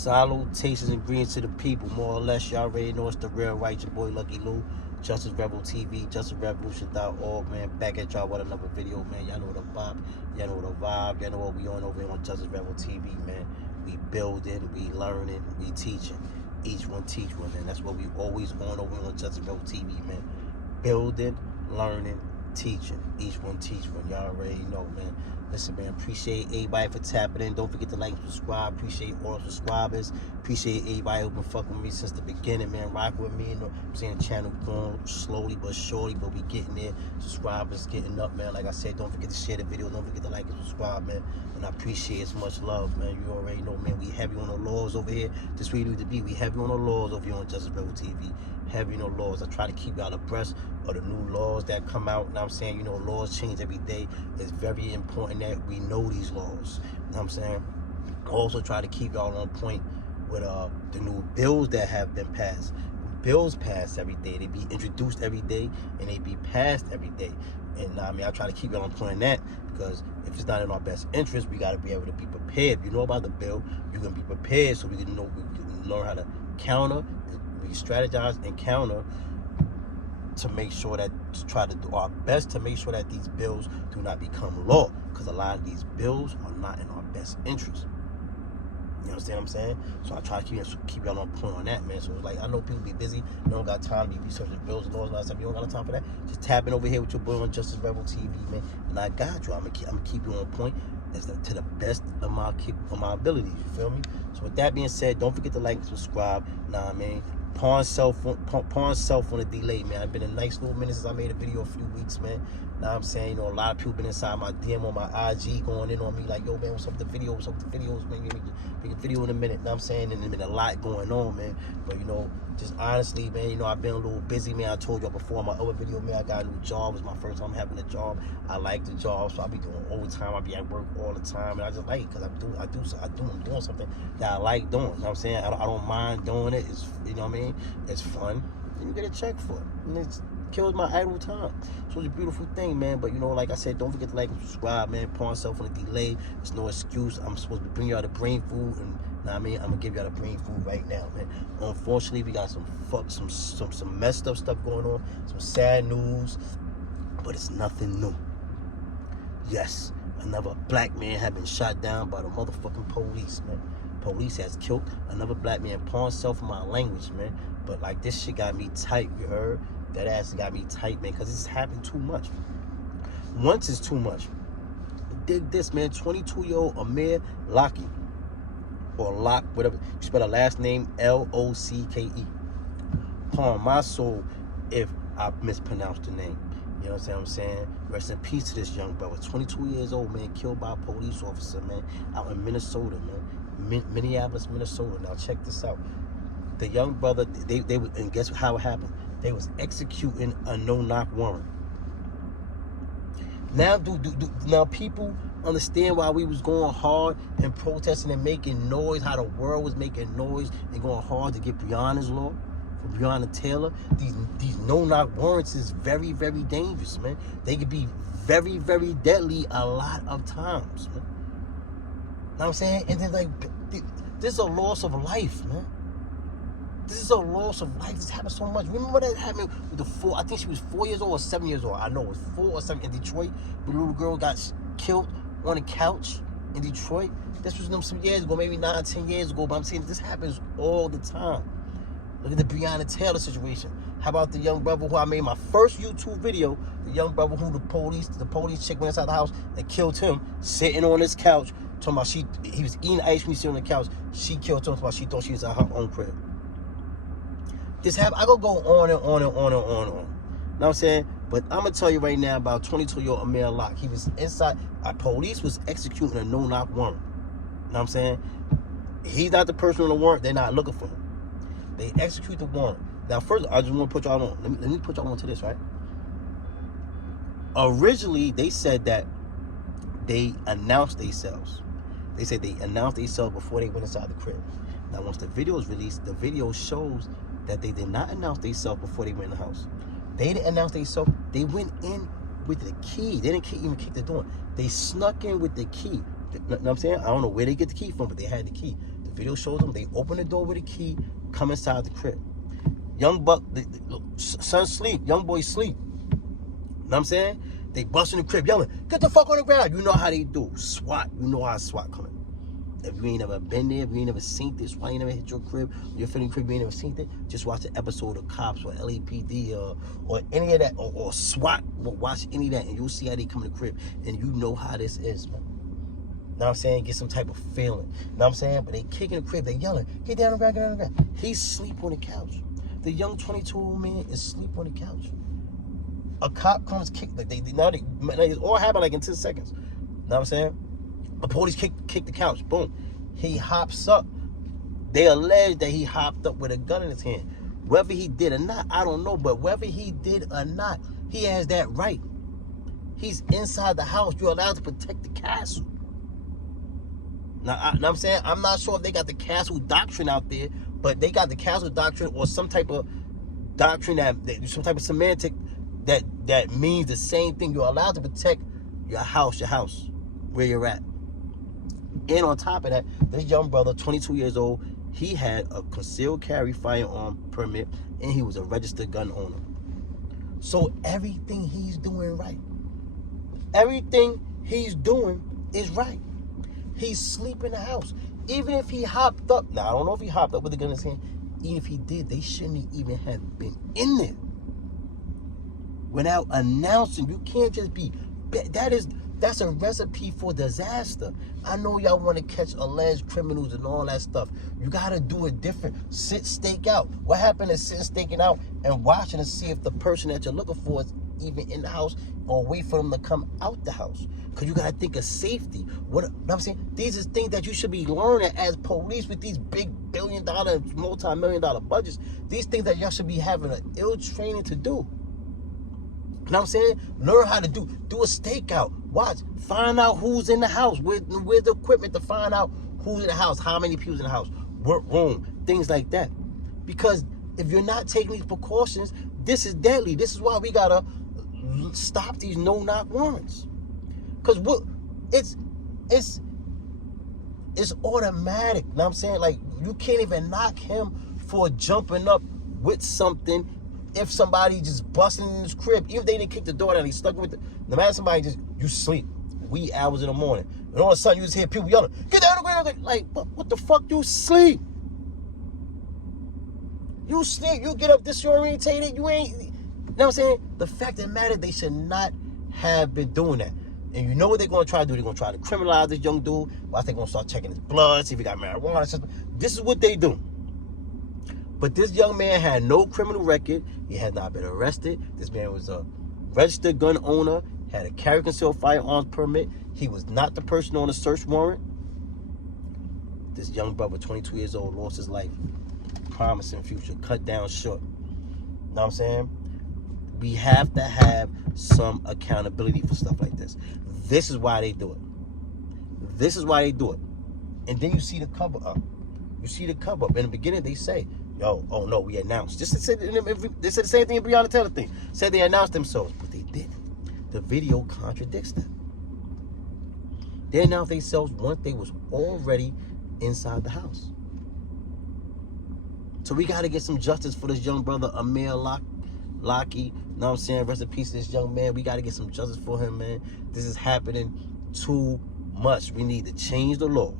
Salutations and greetings to the people. More or less, y'all already know it's the real right. Your boy Lucky Lou, Justice Rebel TV, JusticeRevolution.org, man. Back at y'all with another video, man. Y'all know the bop, y'all know the vibe, y'all know what we on over here on Justice Rebel TV, man. We building, we learning, we teaching. Each one teach one, and that's what we always on over here on Justice Rebel TV, man. Building, learning, teaching. Each one teach one. Y'all already know, man. Listen, man, appreciate everybody for tapping in. Don't forget to like and subscribe. Appreciate all the subscribers. Appreciate everybody who's been fucking with me since the beginning, man. Rock with me. You know, I'm saying the channel growing slowly but surely, but we getting there. Subscribers getting up, man. Like I said, don't forget to share the video. Don't forget to like and subscribe, man. And I appreciate as much love, man. You already know, man. We heavy on the laws over here. This where you need to be. We heavy on the laws over here on Justice Rebel TV. Heavy on the laws. I try to keep y'all abreast of the new laws that come out. And I'm saying, you know, laws change every day. It's very important that we know these laws. You know what I'm saying? I also try to keep y'all on point with the new bills that have been passed. Bills passed every day. They be introduced every day and they be passed every day. And I mean, I try to keep y'all on point on that, because if it's not in our best interest, we got to be able to be prepared. If you know about the bill, you can be prepared so we can know, we can learn how to counter, we strategize and counter to make sure that, to try to do our best to make sure that these bills do not become law, because a lot of these bills are not in our best interest. You understand what I'm saying? So I try to keep y'all on point on that, man. So it's like, I know people be busy, they don't got time to be researching bills and laws and all that stuff. You don't got no time for that. Just tap in over here with your boy on Justice Rebel TV, man. And I got you. I'm gonna keep you on point to the best of my abilities. You feel me? So with that being said, don't forget to like and subscribe. Nah, I mean, pawn self on a delay, man. It's been a nice little minute since I made a video a few weeks, man. Now I'm saying, you know, a lot of people been inside my DM on my IG going in on me like, yo, man, what's up with the video? What's up with the videos, man? Make a video in a minute. Now I'm saying, and there's been a lot going on, man. But, you know, just honestly, man, you know, I've been a little busy, man. I told y'all before in my other video, man, I got a new job. It was my first time having a job. I like the job, so I be doing overtime. I be at work all the time, and I just like it because I'm doing something that I like doing. You know what I'm saying? I don't mind doing it. It's, you know what I mean? It's fun, and you get a check for it, and it kills my idle time. So it's a beautiful thing, man. But, you know, like I said, don't forget to like and subscribe, man. Pawn self on a delay. There's no excuse. I'm supposed to bring y'all the brain food, and know what I mean, I'm gonna give y'all the brain food right now, man. Unfortunately, we got some messed up stuff going on, some sad news, but it's nothing new. Yes, another black man had been shot down by the motherfucking police, man. Police has killed another black man. Pawn self in my language, man. But like, this shit got me tight, you heard? That ass got me tight, man, because it's happened too much. Once is too much. Dig this, man. 22-year-old Amir Lakeith, or Locke, whatever. You spell the last name L-O-C-K-E. Upon my soul, if I mispronounced the name. You know what I'm saying? Rest in peace to this young brother. 22 years old, man, killed by a police officer, man, out in Minnesota, man. Minneapolis, Minnesota. Now check this out. The young brother, they would, and guess how it happened? They was executing a no-knock warrant. Now, now people understand why we was going hard and protesting and making noise, how the world was making noise and going hard to get Breonna's law, for Breonna Taylor. These no-knock warrants is very, very dangerous, man. They could be very, very deadly a lot of times, man. Know what I'm saying? And then, like, this is a loss of life, man. This is a loss of life. This happened so much. Remember that happened with the I think she was 4 years old or 7 years old. I know it was 4 or 7 in Detroit. Where the little girl got killed on a couch in Detroit. This was some years ago, maybe 9, 10 years ago. But I'm saying this happens all the time. Look at the Breonna Taylor situation. How about the young brother who I made my first YouTube video? The young brother who the police chick went inside the house and killed him, sitting on his couch, talking about he was eating ice cream, sitting on the couch. She killed him, talking about she thought she was at her own crib. This happened. I could go on and on and on and on and on. You know what I'm saying? But I'm going to tell you right now about 22-year-old Amir Locke. He was inside. Police was executing a no-knock warrant. You know what I'm saying? He's not the person on the warrant. They're not looking for him. They execute the warrant. Now, first, I just want to put y'all on. Let me put y'all on to this, right? Originally, they said that they announced themselves. They said they announced themselves before they went inside the crib. Now, once the video is released, the video shows that they did not announce themselves before they went in the house. They didn't announce themselves. They went in with the key. They didn't even kick the door. They snuck in with the key. You know what I'm saying? I don't know where they get the key from, but they had the key. The video shows them they open the door with a key, come inside the crib. Young buck, the son sleep, young boy sleep. You know what I'm saying? They bust in the crib yelling, get the fuck on the ground. You know how they do. SWAT, you know how SWAT coming. If you ain't never been there, if you ain't never seen this, why you ain't never hit your crib, your family crib, you ain't never seen it, just watch an episode of Cops or LAPD or any of that, or SWAT. Watch any of that, and you'll see how they come in the crib, and you know how this is, man. Know what I'm saying? Get some type of feeling. Know what I'm saying? But they kicking the crib, they yelling, get down on the ground, get down on the ground. He's asleep on the couch. The young 22-year-old man is asleep on the couch. A cop comes, kick, like it all happened like in 10 seconds. Know what I'm saying? The police kick the couch. Boom. He hops up. They allege that he hopped up with a gun in his hand. Whether he did or not, I don't know. But whether he did or not, he has that right. He's inside the house. You're allowed to protect the castle. Now, I'm saying, I'm not sure if they got the castle doctrine out there, but they got the castle doctrine or some type of doctrine some type of semantic that means the same thing. You're allowed to protect your house, where you're at. And on top of that, this young brother, 22 years old, he had a concealed carry firearm permit, and he was a registered gun owner. So everything he's doing right. Everything he's doing is right. He's sleeping in the house. Even if he hopped up, now I don't know if he hopped up with a gun in his hand. Even if he did, they shouldn't even have been in there. Without announcing, you can't just be, that's a recipe for disaster. I know y'all want to catch alleged criminals and all that stuff. You got to do it different. Sit, stake out. What happened is sitting, staking out and watching to see if the person that you're looking for is even in the house or wait for them to come out the house. Because you got to think of safety. What I'm saying, these are things that you should be learning as police with these big billion-dollar, multi-million-dollar budgets. These things that y'all should be having an ill training to do. You know what I'm saying? Learn how to do a stakeout. Watch. Find out who's in the house. Where's the equipment to find out who's in the house, how many people's in the house, what room, things like that. Because if you're not taking these precautions, this is deadly. This is why we got to stop these no-knock warrants. Because it's automatic. You know what I'm saying? Like, you can't even knock him for jumping up with something if somebody just busting in his crib. Even if they didn't kick the door down, he stuck with it. No matter somebody you sleep, wee hours in the morning. And all of a sudden you just hear people yelling, get down on the ground. Like, what the fuck? You sleep. You sleep. You get up disorientated. You ain't, you know what I'm saying? The fact that matters, they should not have been doing that. And you know what they're going to try to do? They're going to try to criminalize this young dude. Well, they're going to start checking his blood, see if he got marijuana. This is what they do. But this young man had no criminal record. He had not been arrested. This man was a registered gun owner, had a carry concealed firearms permit. He was not the person on the search warrant. This young brother, 22 years old, lost his life. Promising future, cut down short. You know what I'm saying? We have to have some accountability for stuff like this. This is why they do it. This is why they do it. And then you see the cover up. You see the cover up. In the beginning, they say, yo, oh no, we announced. They said the same thing in Breonna Taylor thing. Said they announced themselves, but they didn't. The video contradicts that. They announced themselves once they was already inside the house. So we got to get some justice for this young brother, Amir Lakeith. You know what I'm saying? Rest in peace to this young man. We got to get some justice for him, man. This is happening too much. We need to change the law.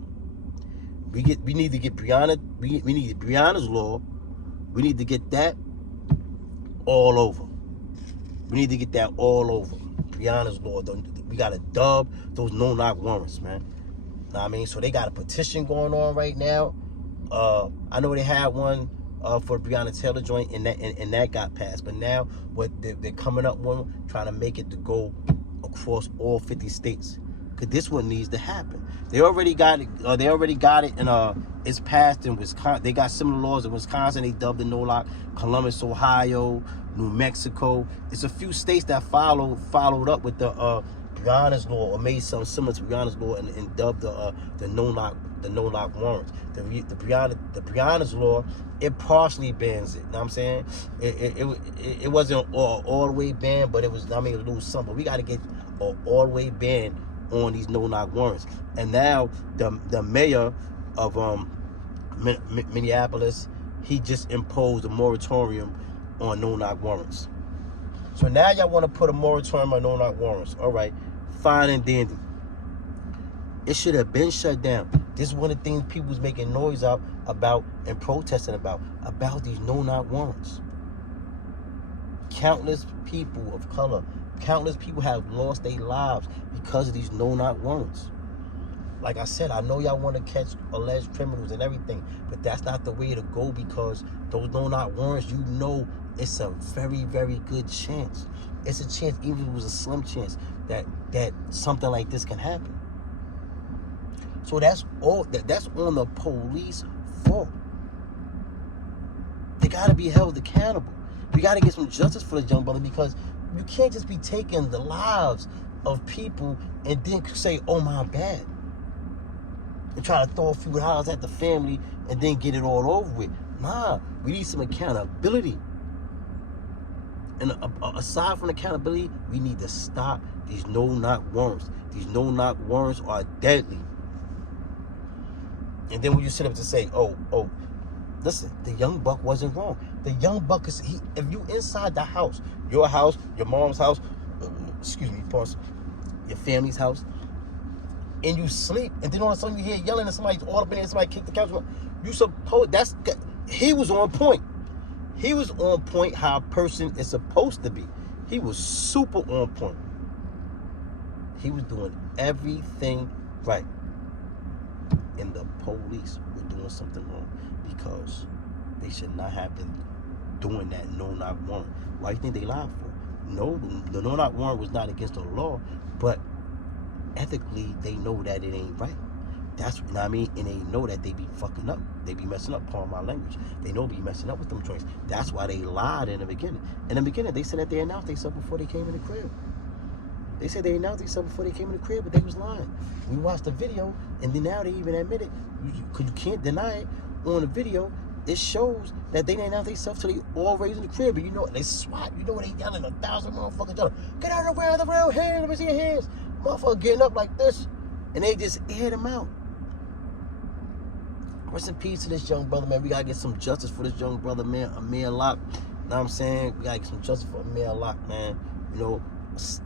We need to get Breonna. We need Breonna's law. We need to get that all over. We need to get that all over. Breonna's law. We got to dub those no-knock warrants, man. Know what I mean? So they got a petition going on right now. I know they had one for the Breonna Taylor joint, and that got passed. But now what they're coming up with, trying to make it to go across all 50 states. Because this one needs to happen. They already got it, and it's passed in Wisconsin. They got similar laws in Wisconsin. They dubbed the no-lock. Columbus, Ohio, New Mexico. It's a few states that followed up with the Breonna's law, or made something similar to Breonna's law, and dubbed the no-knock warrants. The Breonna's law, it partially bans it. You know what I'm saying? It wasn't all the way banned, but it was, I mean, a little something. But we got to get all the way banned on these no-knock warrants. And now the mayor of Minneapolis, he just imposed a moratorium on no-knock warrants. So now y'all want to put a moratorium on no-knock warrants. All right, fine and dandy. It should have been shut down. This is one of the things people was making noise about and protesting about these no-knock warrants. Countless people of color, countless people have lost their lives because of these no-knock warrants. Like I said, I know y'all want to catch alleged criminals and everything, but that's not the way to go, because those no-knock warrants, you know, it's a very, very good chance. It's a chance, even if it was a slim chance, that something like this can happen. So that's on the police fault. They gotta be held accountable. We gotta get some justice for this young brother, because you can't just be taking the lives of people and then say, oh my bad, and try to throw a few dollars at the family and then get it all over with. Nah, we need some accountability. And aside from accountability, we need to stop these no-knock warrants. These no-knock warrants are deadly. And then when you sit up to say, oh, listen, the young buck wasn't wrong. The young buck is, if you inside the house, your mom's house, pause, your family's house, and you sleep, and then all of a sudden you hear yelling and somebody's all up in there, somebody kicked the couch, you suppose he was on point. He was on point how a person is supposed to be. He was super on point. He was doing everything right. And the police were doing something wrong, because they should not have been doing that no-knock warrant. Why do you think they lied for? No, the no-knock warrant was not against the law, but ethically they know that it ain't right. That's what I mean, and they know that they be fucking up. They be messing up, pardon my language. They know be messing up with them joints. That's why they lied in the beginning. In the beginning, they said that they announced themselves before they came in the crib. They said they announced themselves before they came in the crib, but they was lying. We watched the video, and then now they even admit it, because you can't deny it. On the video, it shows that they didn't announce themselves till they all raised in the crib. And you know, they SWAT. You know, they yelling 1,000 motherfuckers yelling, get out of the way, the real hands, let me see your hands. Motherfucker getting up like this, and they just aired him out. Rest in peace to this young brother, man. We gotta get some justice for this young brother, man. Amir Locke. You know what I'm saying? We gotta get some justice for Amir Locke, man. You know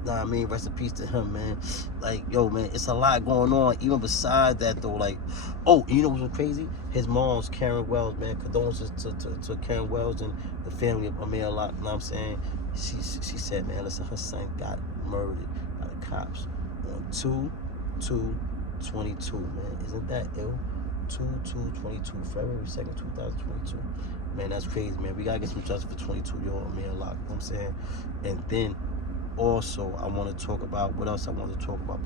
what I mean? Rest in peace to him, man. Like, yo, man, it's a lot going on. Even besides that, though, like, oh, you know what's crazy? His mom's Karen Wells, man. Condolences to Karen Wells and the family of Amir Locke. You know what I'm saying? She said, man, listen, her son got murdered by the cops on 2/2/22, man. Isn't that ill? 2/2/22, February 2nd, 2022. Man, that's crazy, man. We gotta get some justice for 22-year-old Amir Locke. You know what I'm saying? And then also, I want to talk about what else I want to talk about.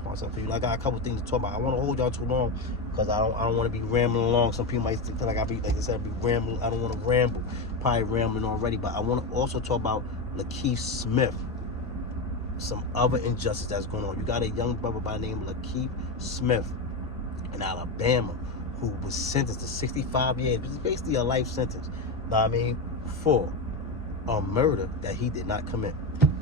I got a couple things to talk about. I want to hold y'all too long, because I don't want to be rambling along. Some people might think like I said, I be rambling. I don't want to ramble. Probably rambling already, but I want to also talk about Lakeith Smith. Some other injustice that's going on. You got a young brother by the name of Lakeith Smith in Alabama, who was sentenced to 65 years, which is basically a life sentence, know what I mean, for a murder that he did not commit.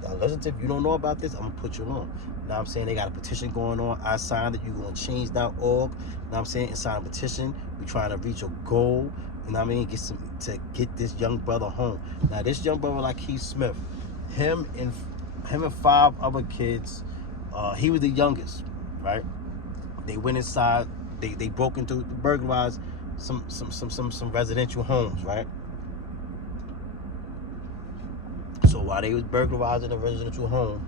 Now, listen, if you don't know about this, I'm going to put you on. You know what I'm saying? They got a petition going on. I signed it. You're going to change.org. You know what I'm saying? And sign a petition. We're trying to reach a goal. You know what I mean? To get this young brother home. Now, this young brother, like Keith Smith, him and 5 other kids, he was the youngest, right? They went inside. They broke into, burglarized some residential homes, right? So while they was burglarizing a residential home,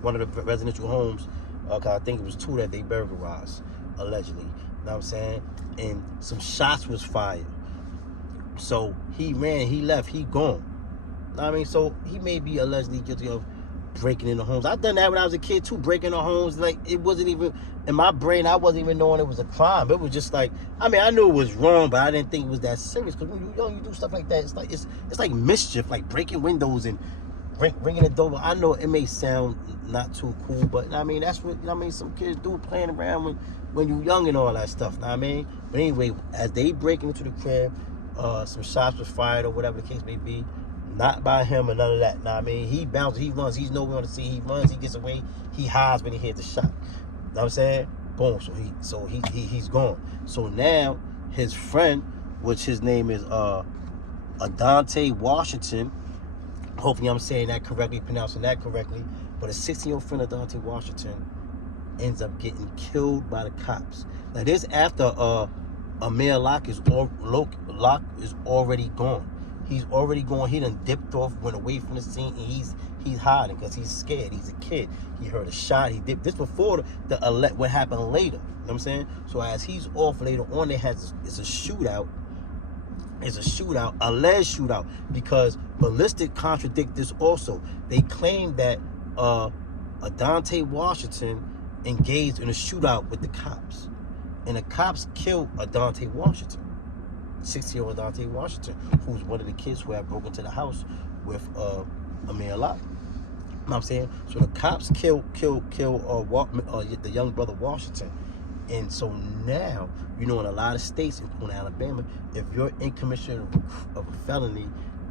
one of the residential homes, I think it was 2 that they burglarized, allegedly. You know what I'm saying? And some shots was fired. So he ran, he left, he gone. You know what I mean? So he may be allegedly guilty of breaking into homes. I've done that when I was a kid too, breaking into homes. Like, it wasn't even, in my brain, I wasn't even knowing it was a crime. It was just like, I mean, I knew it was wrong, but I didn't think it was that serious. Because when you're young, you do stuff like that. It's like mischief, like breaking windows and ringing the door. I know it may sound not too cool, but I mean, that's what, I mean, some kids do, playing around when you're young and all that stuff. I mean, but anyway, as they break into the crib, some shots was fired or whatever the case may be. Not by him or none of that. Now, I mean, he bounces, he runs, he's nowhere on the scene. He runs, he gets away, he hides when he hears the shot. You know what I'm saying? Boom. So he's gone. So now his friend, which his name is Adante Washington. Hopefully I'm saying that correctly, pronouncing that correctly. But a 16-year-old friend of Adante Washington ends up getting killed by the cops. Now this after Amir Locke is already gone. He's already gone. He done dipped off, went away from the scene, and he's hiding because he's scared. He's a kid. He heard a shot. He dipped. This before what happened later. You know what I'm saying? So as he's off later on, it's a shootout. It's a shootout, alleged shootout, because ballistic contradict this also. They claim that Adante Washington engaged in a shootout with the cops, and the cops killed Adante Washington, 60-year-old Adante Washington, who's one of the kids who had broken into the house with Amir Locke. You know what I'm saying? So the cops kill the young brother Washington. And so now, you know, in a lot of states, including Alabama, if you're in commission of a felony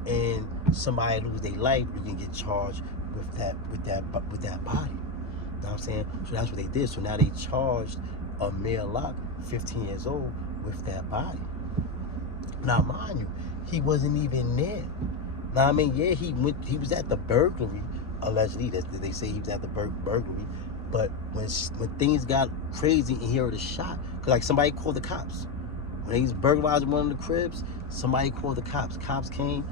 and somebody lose their life, you can get charged with that body. You know what I'm saying? So that's what they did. So now they charged Amir Locke, 15 years old, with that body. Now, mind you, he wasn't even there. Now, I mean, yeah, he was at the burglary, allegedly. They say he was at the burglary. But when things got crazy and he heard a shot, because like somebody called the cops. When he was burglarizing one of the cribs, somebody called the cops. Cops came,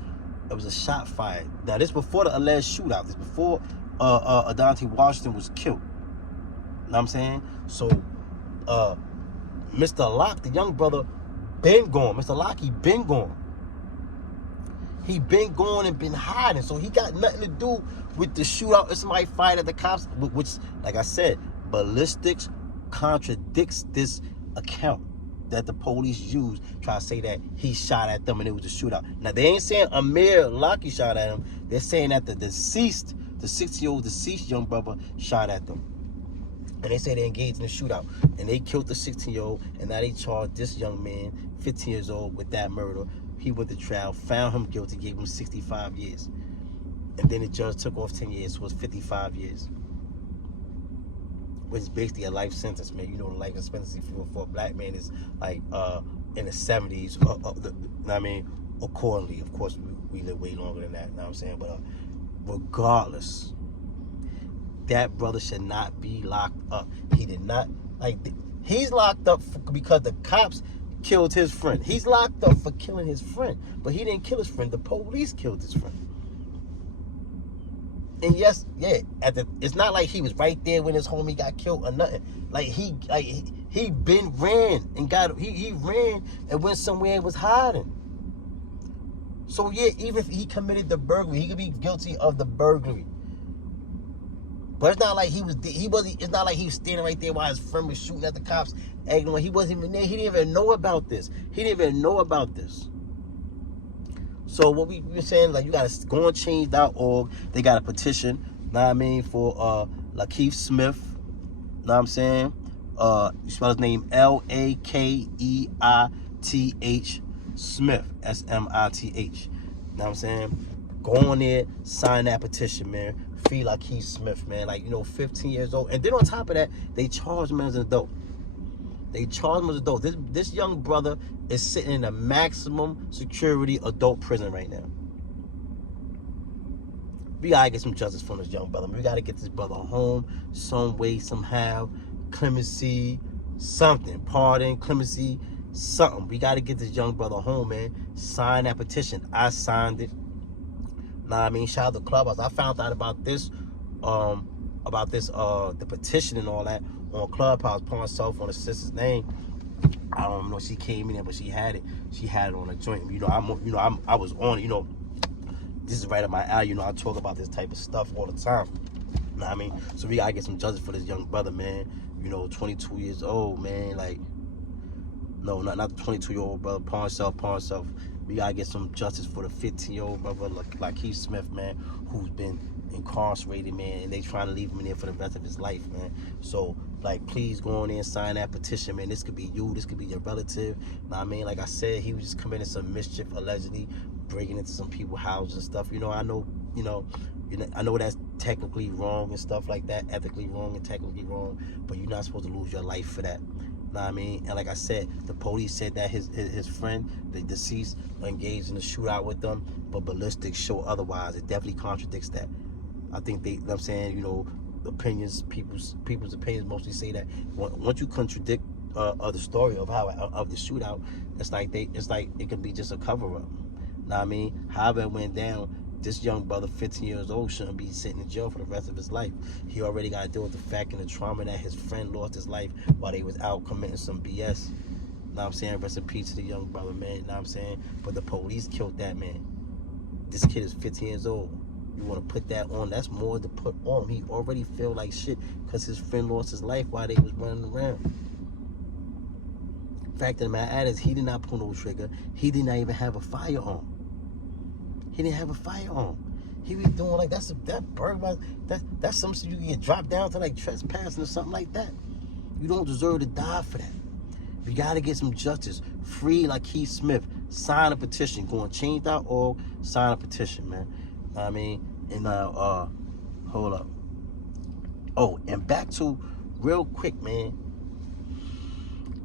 there was a shot fired. Now this before the alleged shootout. This before Adante Washington was killed. You know what I'm saying? So Mr. Locke, the young brother, been gone. Mr. Locke, he been gone. He been gone and been hiding. So he got nothing to do with the shootout. If somebody fired at the cops, which, like I said, ballistics contradicts this account that the police used, try to say that he shot at them and it was a shootout. Now, they ain't saying Amir Locke shot at him. They're saying that the 60-year-old deceased young brother shot at them. And they say they engaged in a shootout. And they killed the 16-year-old, and now they charged this young man, 15 years old, with that murder. He went to trial, found him guilty, gave him 65 years. And then the judge took off 10 years, so it was 55 years. Which is basically a life sentence, man. You know, the life expectancy for a black man is like in the 70s. I mean, accordingly, of course, we live way longer than that. You know what I'm saying? But regardless, that brother should not be locked up. He did not, he's locked up because the cops killed his friend. He's locked up for killing his friend, but he didn't kill his friend. The police killed his friend. And yes, yeah, it's not like he was right there when his homie got killed or nothing. He been ran and he ran and went somewhere and was hiding. So yeah, even if he committed the burglary, he could be guilty of the burglary. But it's not like it's not like he was standing right there while his friend was shooting at the cops. He wasn't even there. He didn't even know about this. So what we were saying, you got to go on change.org. They got a petition, know what I mean, for Lakeith Smith. Know what I'm saying? You spell his name Lakeith Smith, Smith. Know what I'm saying? Go on there, sign that petition, man. Free Lakeith Smith, man. 15 years old. And then on top of that, they charge him as an adult. This young brother is sitting in a maximum security adult prison right now. We gotta get some justice from this young brother. We gotta get this brother home some way, somehow. Clemency, something. Pardon, clemency, something. We gotta get this young brother home, man. Sign that petition. I signed it. Nah, I mean, shout out to Clubhouse. I found out about this, the petition and all that on Clubhouse, put myself on the sister's name. I don't know if she came in there, but she had it. She had it on a joint. I was on it. This is right up my alley. I talk about this type of stuff all the time. You know what I mean? So we gotta get some justice for this young brother, man. 22 years old, man. No, not the 22-year-old brother. Pawn himself. We gotta get some justice for the 15-year-old brother, like Keith Smith, man, who's been incarcerated, man, and they trying to leave him in there for the rest of his life, man. So, please go on there and sign that petition, man. This could be you, this could be your relative. Know what I mean? Like I said, he was just committing some mischief, allegedly breaking into some people's houses and stuff. I know, I know that's technically wrong and stuff like that, ethically wrong and technically wrong, but you're not supposed to lose your life for that. Know what I mean? And like I said, the police said that his friend, the deceased, engaged in a shootout with them, but ballistics show otherwise. It definitely contradicts that. I think they, you know what I'm saying, you know, opinions, people's opinions mostly say that once you contradict the story of the shootout, it's like it could be just a cover up. Know what I mean? However it went down, this young brother, 15 years old, shouldn't be sitting in jail for the rest of his life. He already got to deal with the fact and the trauma that his friend lost his life while they was out committing some BS. Know what I'm saying? Rest in peace to the young brother, man. Know what I'm saying? But the police killed that man. This kid is 15 years old. You want to put that on? That's more to put on him. He already feel like shit because his friend lost his life while they was running around. Fact of the matter is, he did not pull no trigger. He did not even have a firearm. He didn't have a firearm. He was doing like that's something you can get dropped down to, like trespassing or something like that. You don't deserve to die for that. You gotta get some justice. Free Lakeith Smith. Sign a petition. Go on change.org. Sign a petition, man. I mean, and hold up. Oh, and back to real quick, man.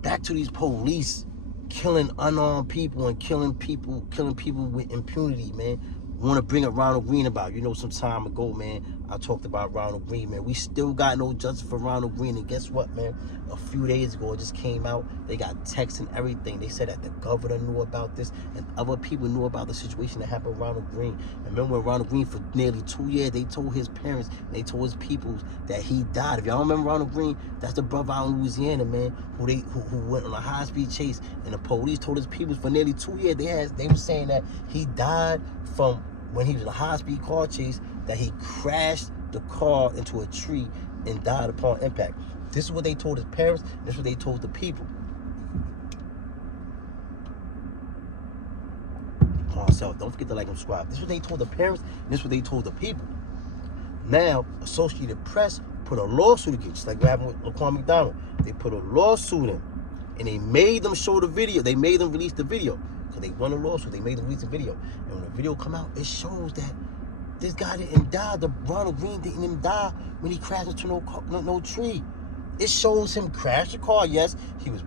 Back to these police killing unarmed people and killing people with impunity, man. Want to bring up Ronald Green about. You know, some time ago, man, I talked about Ronald Green, man. We still got no justice for Ronald Green. And guess what, man? A few days ago, it just came out. They got texts and everything. They said that the governor knew about this and other people knew about the situation that happened with Ronald Green. And remember when Ronald Green, for nearly 2 years, they told his parents, and they told his peoples that he died. If y'all remember Ronald Green, that's the brother out in Louisiana, man, who went on a high-speed chase, and the police told his peoples for nearly 2 years, they were saying that he died from when he was in a high-speed car chase, that he crashed the car into a tree and died upon impact. This is what they told his parents. This is what they told the people. Don't forget to like and subscribe. This is what they told the parents, and this is what they told the people. Now, Associated Press put a lawsuit against, just like what happened with Laquan McDonald. They put a lawsuit in, and they made them show the video. They made them release the video. Because they won a lawsuit, they made them release the video. And when the video come out, it shows that this guy didn't die. The Ronald Green didn't even die when he crashed into no tree. It shows him crash the car. Yes, he was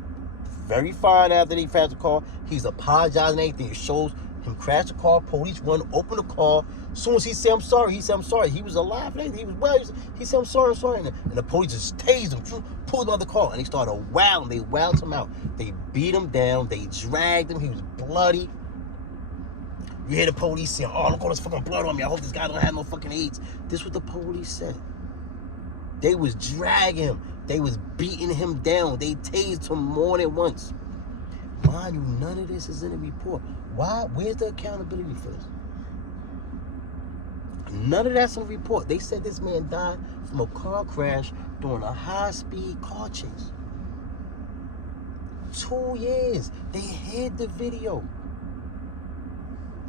very fine after he crashed the car. He's apologizing and everything. It shows him crash the car. Police run, open the car. As soon as he said, I'm sorry, he said, I'm sorry. He was alive. He was well. He said, I'm sorry, I'm sorry. And the police just tased him, pulled him out of the car, and they started wailing. They wailed him out. They beat him down. They dragged him. He was bloody. You hear the police saying, oh, look all this fucking blood on me. I hope this guy don't have no fucking AIDS. This is what the police said. They was dragging him. They was beating him down. They tased him more than once. Mind you, none of this is in the report. Why? Where's the accountability for this? None of that's in the report. They said this man died from a car crash during a high-speed car chase. 2 years. They hid the video.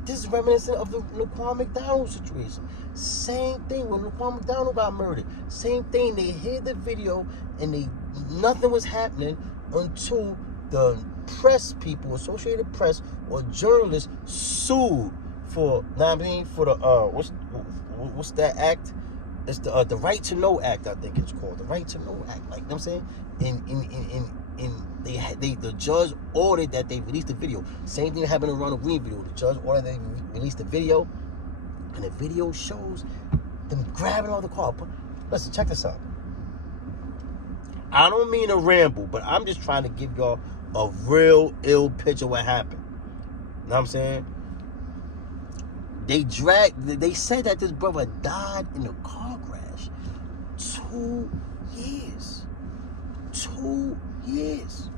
This is reminiscent of the Laquan McDonald situation. Same thing when Laquan McDonald got murdered. Same thing. They hid the video and nothing was happening until the press people, Associated Press or journalists sued for, for the what's that act? It's the Right to Know Act, I think it's called. The Right to Know Act. Like, you know what I'm saying? The judge ordered that they release the video. Same thing happened in the Ronald Green video. The judge ordered that they release the video, and the video shows them grabbing all the car. But listen, check this out. I don't mean to ramble, but I'm just trying to give y'all a real ill picture of what happened. You know what I'm saying? They said that this brother died in a car crash. 2 years. 2 years.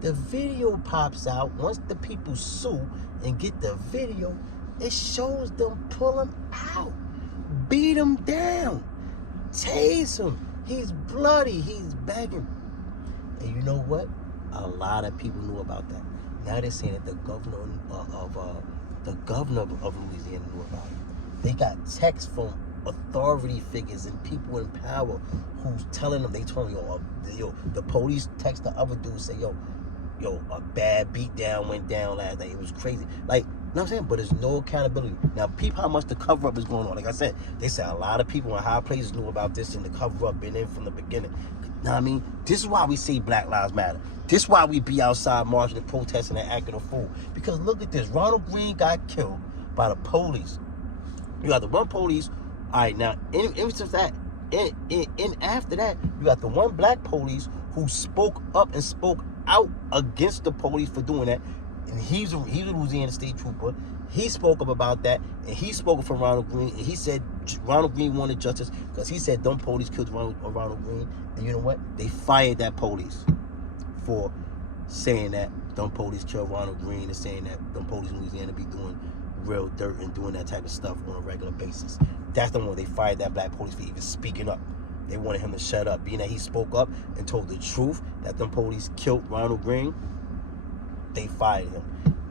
The video pops out. Once the people sue and get the video, it shows them pull him out, beat him down, tase him. He's bloody. He's begging. And you know what? A lot of people knew about that. Now they're saying that the governor of Louisiana knew about it. They got texts from authority figures and people in power who's telling them, they told me, the police text the other dude, say, yo, a bad beat down went down last night. It was crazy. Like, you know what I'm saying? But there's no accountability. Now, peep how much the cover-up is going on. Like I said, they said a lot of people in high places knew about this and the cover-up been in from the beginning. Know what I mean? This is why we say Black Lives Matter. This is why we be outside marching and protesting and acting a fool. Because look at this. Ronald Green got killed by the police. You got the one police. All right, now, in that, after that, you got the one black police who spoke up and spoke out against the police for doing that. And he's a Louisiana state trooper. He spoke up about that, and he spoke up for Ronald Green, and he said Ronald Green wanted justice because he said them police killed Ronald Green. And you know what? They fired that police for saying that them police killed Ronald Green and saying that them police in Louisiana be doing real dirt and doing that type of stuff on a regular basis. That's the one they fired that black police for even speaking up. They wanted him to shut up. Being that he spoke up and told the truth that them police killed Ronald Green, they fired him.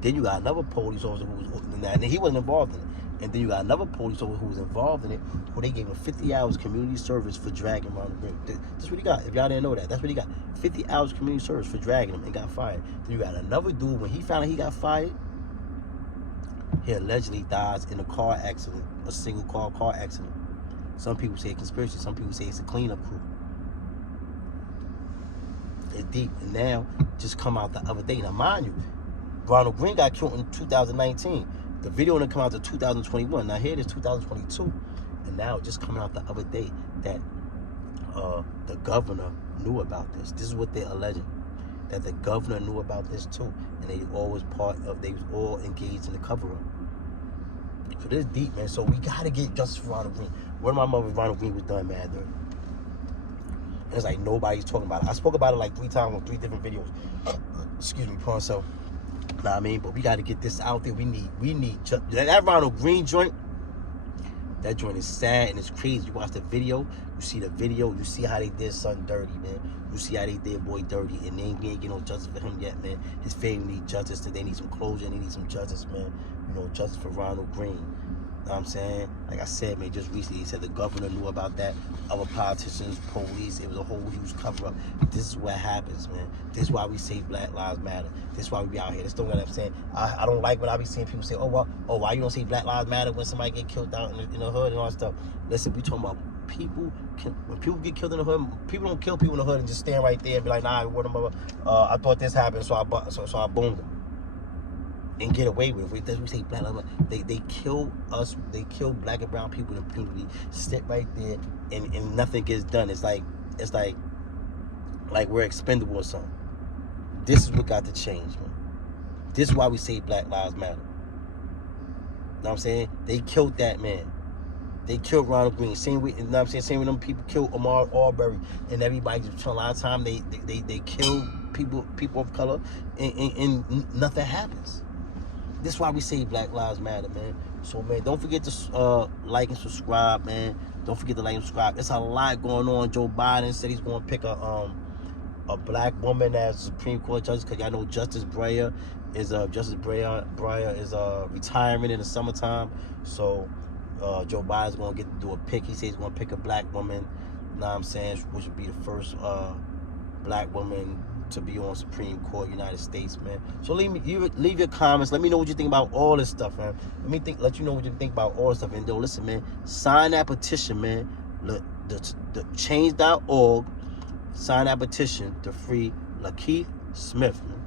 Then you got another police officer who was in that, and he wasn't involved in it. And then you got another police officer who was involved in it, who they gave him 50 hours community service for dragging Ronald Green. That's what he got. If y'all didn't know that, that's what he got. 50 hours community service for dragging him and got fired. Then you got another dude, when he found out he got fired, he allegedly dies in a car accident, a single car accident. Some people say conspiracy, some people say it's a cleanup crew. It's deep. And now, just come out the other day. Now, mind you, Ronald Green got killed in 2019. The video didn't come out to 2021. Now, here it is 2022. And now, just coming out the other day that the governor knew about this. This is what they're alleging. That the governor knew about this too. And they all was all engaged in the cover-up. So this is deep, man. So we got to get justice for Ronald Green. When my mother, Ronald Green was done, man, dude. And it's like nobody's talking about it. I spoke about it like 3 times on 3 different videos. Excuse me, Paul. So, know what I mean? But we got to get this out there. We need that Ronald Green joint. That joint is sad and it's crazy. You watch the video, you see the video, you see how they did son dirty, man. You see how they did boy dirty, and they ain't getting no justice for him yet, man. His family need justice, they need some closure, and they need some justice, man. You know, justice for Ronald Green. You know what I'm saying? Like I said, man, just recently he said the governor knew about that. Other politicians, police, it was a whole huge cover-up. This is what happens, man. This is why we say Black Lives Matter. This is why we be out here. This is what I'm saying. I don't like when I be seeing people say, why you don't say Black Lives Matter when somebody get killed out in the hood and all that stuff. Listen, we talking about people. When people get killed in the hood, people don't kill people in the hood and just stand right there and be like, nah, I thought this happened, so I boomed them. And get away with it. We say Black Lives Matter. They kill us. They kill black and brown people in impunity. Sit right there and nothing gets done. It's like we're expendable or something. This is what got to change, man. This is why we say Black Lives Matter. You know what I'm saying? They killed that man. They killed Ronald Green. Same way, you know what I'm saying? Same way them people killed Ahmaud Arbery and everybody. A lot of time they kill people of color and nothing happens. This is why we say Black Lives Matter, man. So, man, don't forget to like and subscribe, man. Don't forget to like and subscribe. There's a lot going on. Joe Biden said he's going to pick a black woman as Supreme Court judge, because y'all know Justice Breyer is retiring in the summertime. So Joe Biden's going to get to do a pick. He says he's going to pick a black woman. You know what I'm saying? Which would be the first black woman to be on Supreme Court, United States, man. So leave your comments. Let me know what you think about all this stuff, man. Let you know what you think about all this stuff. And listen, man, sign that petition, man. The change.org. Sign that petition to free Lakeith Smith, man.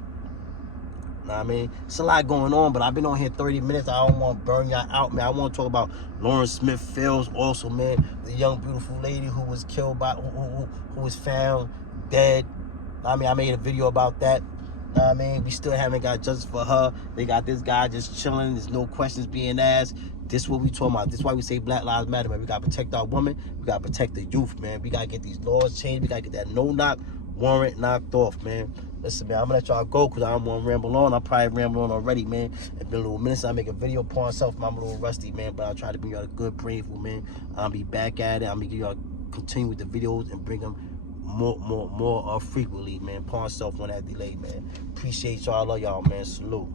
Know what I mean? It's a lot going on, but I've been on here 30 minutes. I don't want to burn y'all out, man. I want to talk about Lauren Smith Fields also, man. The young, beautiful lady who was killed by, who was found dead. I mean, I made a video about that. I mean, we still haven't got justice for her. They got this guy just chilling. There's no questions being asked. This is what we talking about. This is why we say Black Lives Matter, man. We got to protect our women. We got to protect the youth, man. We got to get these laws changed. We got to get that no-knock warrant knocked off, man. Listen, man, I'm going to let y'all go because I don't want to ramble on. I probably ramble on already, man. It's been a little minute since I make a video upon myself. I'm a little rusty, man, but I'll try to bring y'all a good brainful, man. I'll be back at it. I'm going to give y'all continue with the videos and bring them more frequently, man. Pawn self on that delay, man. Appreciate y'all. Love y'all, man. Salute.